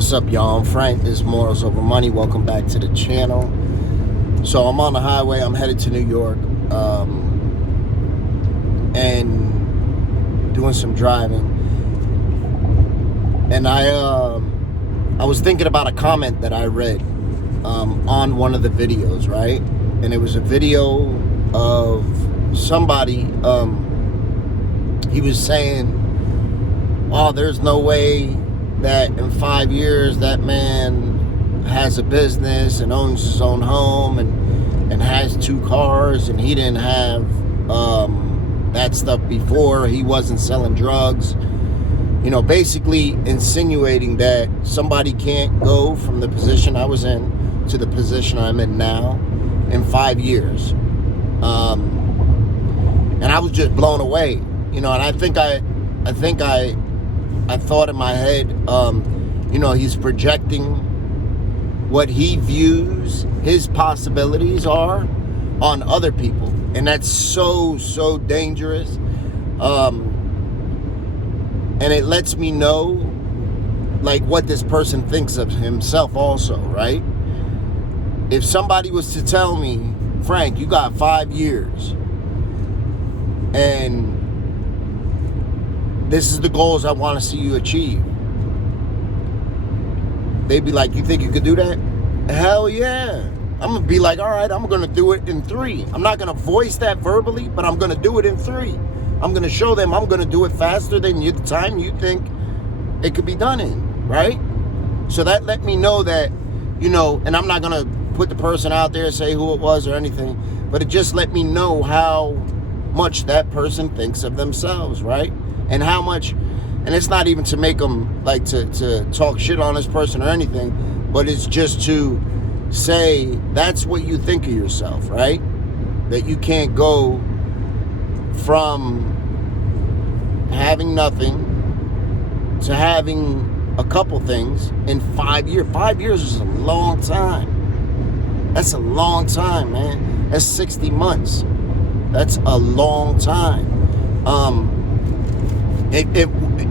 What's up, y'all? I'm Frank. This is Morals Over Money. Welcome back to the channel. So I'm on the highway. I'm headed to New York and doing some driving. And I was thinking about a comment that I read on one of the videos, right? And it was a video of somebody. He was saying, "Oh, there's no way that in 5 years that man has a business and owns his own home and has 2 cars, and he didn't have that stuff before. He wasn't selling drugs." You know, basically insinuating that somebody can't go from the position I was in to the position I'm in now in 5 years. And I was just blown away, you know, and I think I thought in my head, you know, he's projecting what he views his possibilities are on other people. And that's so dangerous. And it lets me know, like, what this person thinks of himself also, right? If somebody was to tell me, "Frank, you got 5 years, and this is the goals I want to see you achieve," they'd be like, "You think you could do that?" Hell yeah. I'm going to be like, "All right, I'm going to do it in 3. I'm not going to voice that verbally, but I'm going to do it in 3. I'm going to show them I'm going to do it faster than the time you think it could be done in," right? So that let me know that, you know, and I'm not going to put the person out there and say who it was or anything, but it just let me know how much that person thinks of themselves, right? And how much, and it's not even to make them like to talk shit on this person or anything, but it's just to say that's what you think of yourself, right? That you can't go from having nothing to having a couple things in 5 years. 5 years is a long time. That's a long time, man. That's 60 months. That's a long time.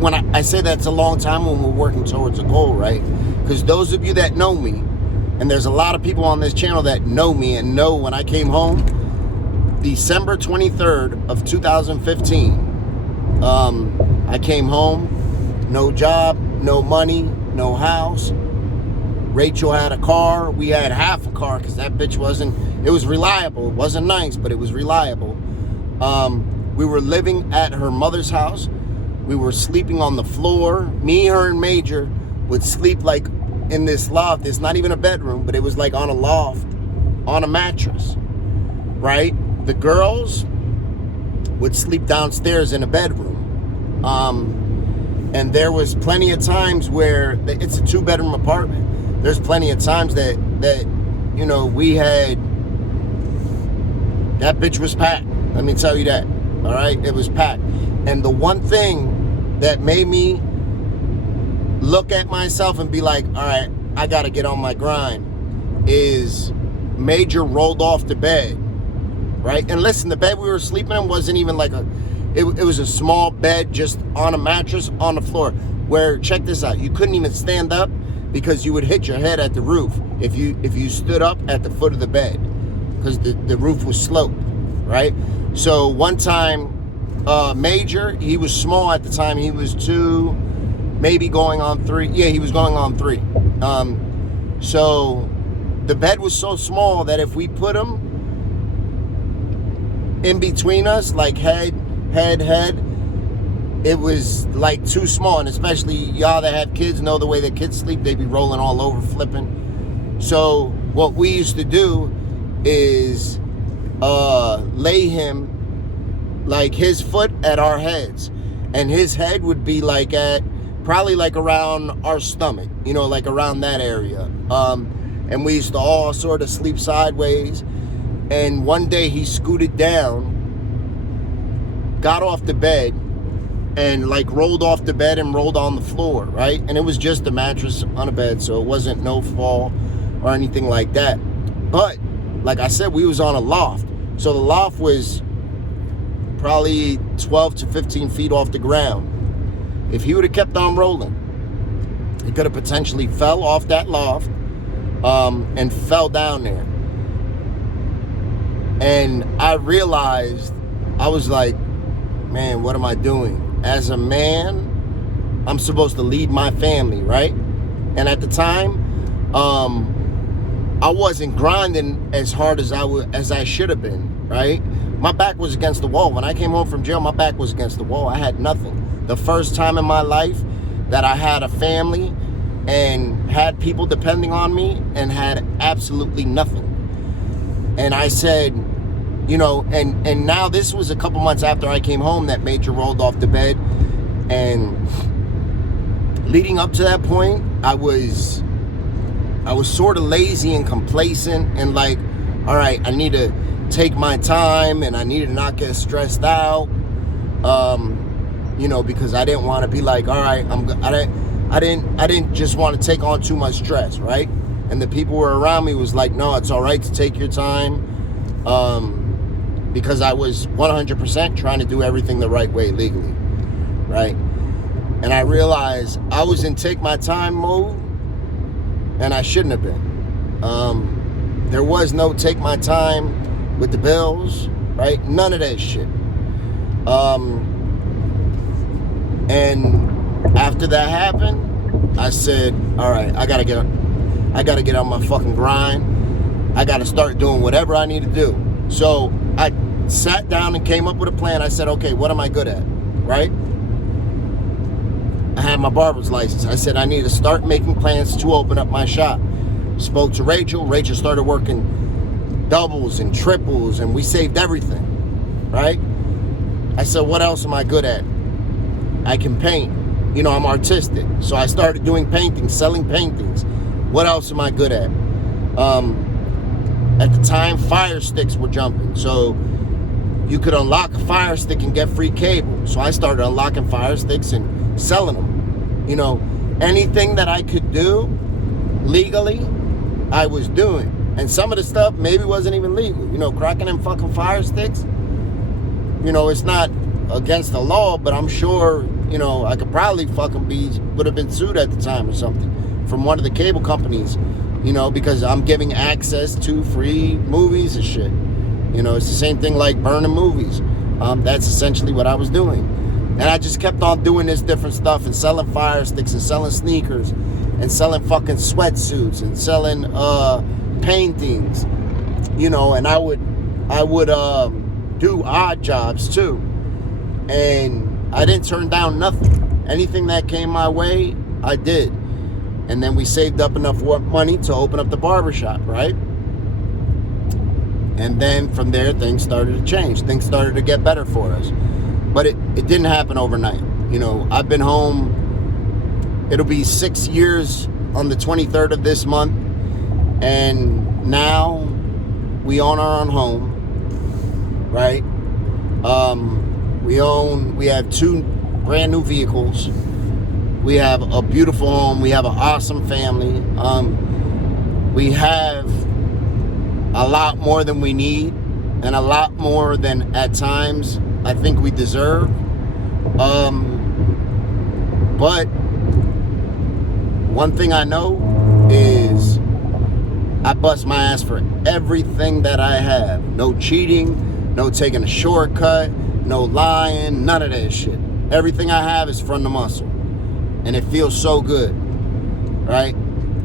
When I say that's a long time when we're working towards a goal, right? Because those of you that know me, and there's a lot of people on this channel that know me and know when I came home, December 23rd of 2015, I came home, no job, no money, no house. Rachel had a car. We had half a car because that bitch it was reliable. It wasn't nice, but it was reliable. We were living at her mother's house. We were sleeping on the floor. Me, her, and Major would sleep like in this loft. It's not even a bedroom, but it was like on a loft, on a mattress, right? The girls would sleep downstairs in a bedroom. And there was plenty of times where it's a 2-bedroom apartment. There's plenty of times that you know, we had, that bitch was packed. Let me tell you that. All right, it was packed. And the one thing that made me look at myself and be like, all right, I got to get on my grind, is Major rolled off the bed, right? And listen, the bed we were sleeping in wasn't even like it was a small bed just on a mattress on the floor, where, check this out, you couldn't even stand up because you would hit your head at the roof if you stood up at the foot of the bed, because the roof was sloped, right? So one time, Major, he was small at the time. He was 2, maybe going on 3. Yeah, he was going on 3. So the bed was so small that if we put him in between us, like head, it was like too small. And especially y'all that have kids know the way that kids sleep. They be rolling all over, flipping. So what we used to do is lay him, like his foot at our heads, and his head would be like at probably like around our stomach, you know, like around that area. And we used to all sort of sleep sideways. And one day he scooted down, got off the bed, and like rolled off the bed and rolled on the floor, right? And it was just a mattress on a bed, so it wasn't no fall or anything like that. But like I said, we was on a loft. So the loft was probably 12 to 15 feet off the ground. If he would have kept on rolling, He could have potentially fell off that loft and fell down there. And I realized, I was like, man, what am I doing? As a man, I'm supposed to lead my family, right? And at the time, I wasn't grinding as hard as I should have been, right? My back was against the wall. When I came home from jail, my back was against the wall. I had nothing. The first time in my life that I had a family and had people depending on me and had absolutely nothing. And I said, you know, and now this was a couple months after I came home that Major rolled off the bed. And leading up to that point, I was sort of lazy and complacent and like, all right, I need to take my time and I need to not get stressed out, you know, because I didn't want to be like, all right, I didn't just want to take on too much stress, right? And the people who were around me was like, no, it's all right to take your time, because I was 100% trying to do everything the right way legally, right? And I realized I was in take my time mode, and I shouldn't have been. There was no take my time with the bills, right? None of that shit. And after that happened, I said, all right, I gotta get on my fucking grind. I gotta start doing whatever I need to do. So I sat down and came up with a plan. I said, okay, what am I good at, right? I had my barber's license. I said I need to start making plans to open up my shop. Spoke to Rachel. Rachel started working doubles and triples, and we saved everything, right? I said, what else am I good at? I can paint. You know, I'm artistic. So I started doing paintings, selling paintings. What else am I good at? At the time, fire sticks were jumping. So you could unlock a fire stick and get free cable. So I started unlocking fire sticks and selling them. You know, anything that I could do legally, I was doing. And some of the stuff maybe wasn't even legal. You know, cracking them fucking fire sticks, you know, it's not against the law, but I'm sure, you know, I could probably would have been sued at the time or something from one of the cable companies, you know, because I'm giving access to free movies and shit. You know, it's the same thing like burning movies. That's essentially what I was doing. And I just kept on doing this different stuff and selling fire sticks and selling sneakers and selling fucking sweatsuits and selling paintings, you know, and I would do odd jobs too. And I didn't turn down nothing. Anything that came my way, I did. And then we saved up enough money to open up the barbershop, right? And then from there, things started to change. Things started to get better for us. But it didn't happen overnight. You know, I've been home, it'll be 6 years on the 23rd of this month. And now we own our own home, right? We have 2 brand new vehicles. We have a beautiful home. We have an awesome family. We have a lot more than we need and a lot more than at times I think we deserve. But one thing I know is I bust my ass for everything that I have. No cheating, no taking a shortcut, no lying, none of that shit. Everything I have is from the muscle. And it feels so good, right?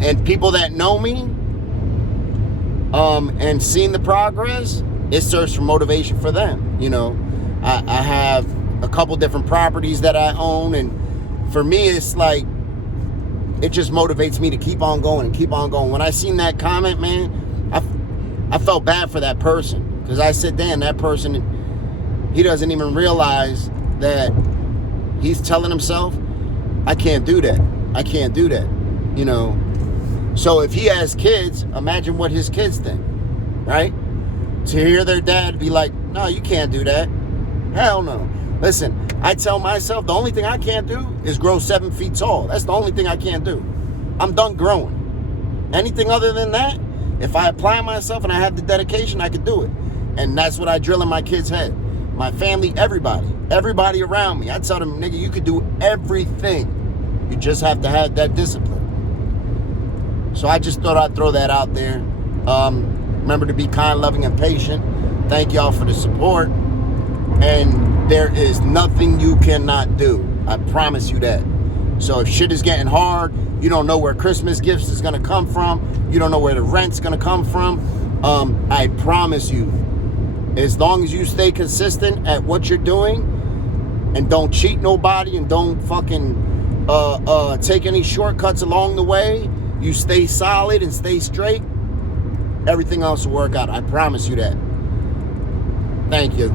And people that know me and seen the progress, it serves for motivation for them. You know, I have a couple different properties that I own, and for me, it's like, it just motivates me to keep on going and keep on going. When I seen that comment, man, I felt bad for that person, because I said, damn, that person, he doesn't even realize that he's telling himself, I can't do that. I can't do that. You know, so if he has kids, imagine what his kids think, right? To hear their dad be like, no, you can't do that. Hell no. Listen, I tell myself the only thing I can't do is grow 7 feet tall. That's the only thing I can't do. I'm done growing. Anything other than that, if I apply myself and I have the dedication, I could do it. And that's what I drill in my kids' head. My family, everybody around me. I tell them, nigga, you could do everything. You just have to have that discipline. So I just thought I'd throw that out there. Remember to be kind, loving, and patient. Thank y'all for the support. And there is nothing you cannot do. I promise you that. So if shit is getting hard, you don't know where Christmas gifts is going to come from, you don't know where the rent's going to come from, I promise you, as long as you stay consistent at what you're doing and don't cheat nobody and don't fucking take any shortcuts along the way, you stay solid and stay straight, everything else will work out. I promise you that. Thank you.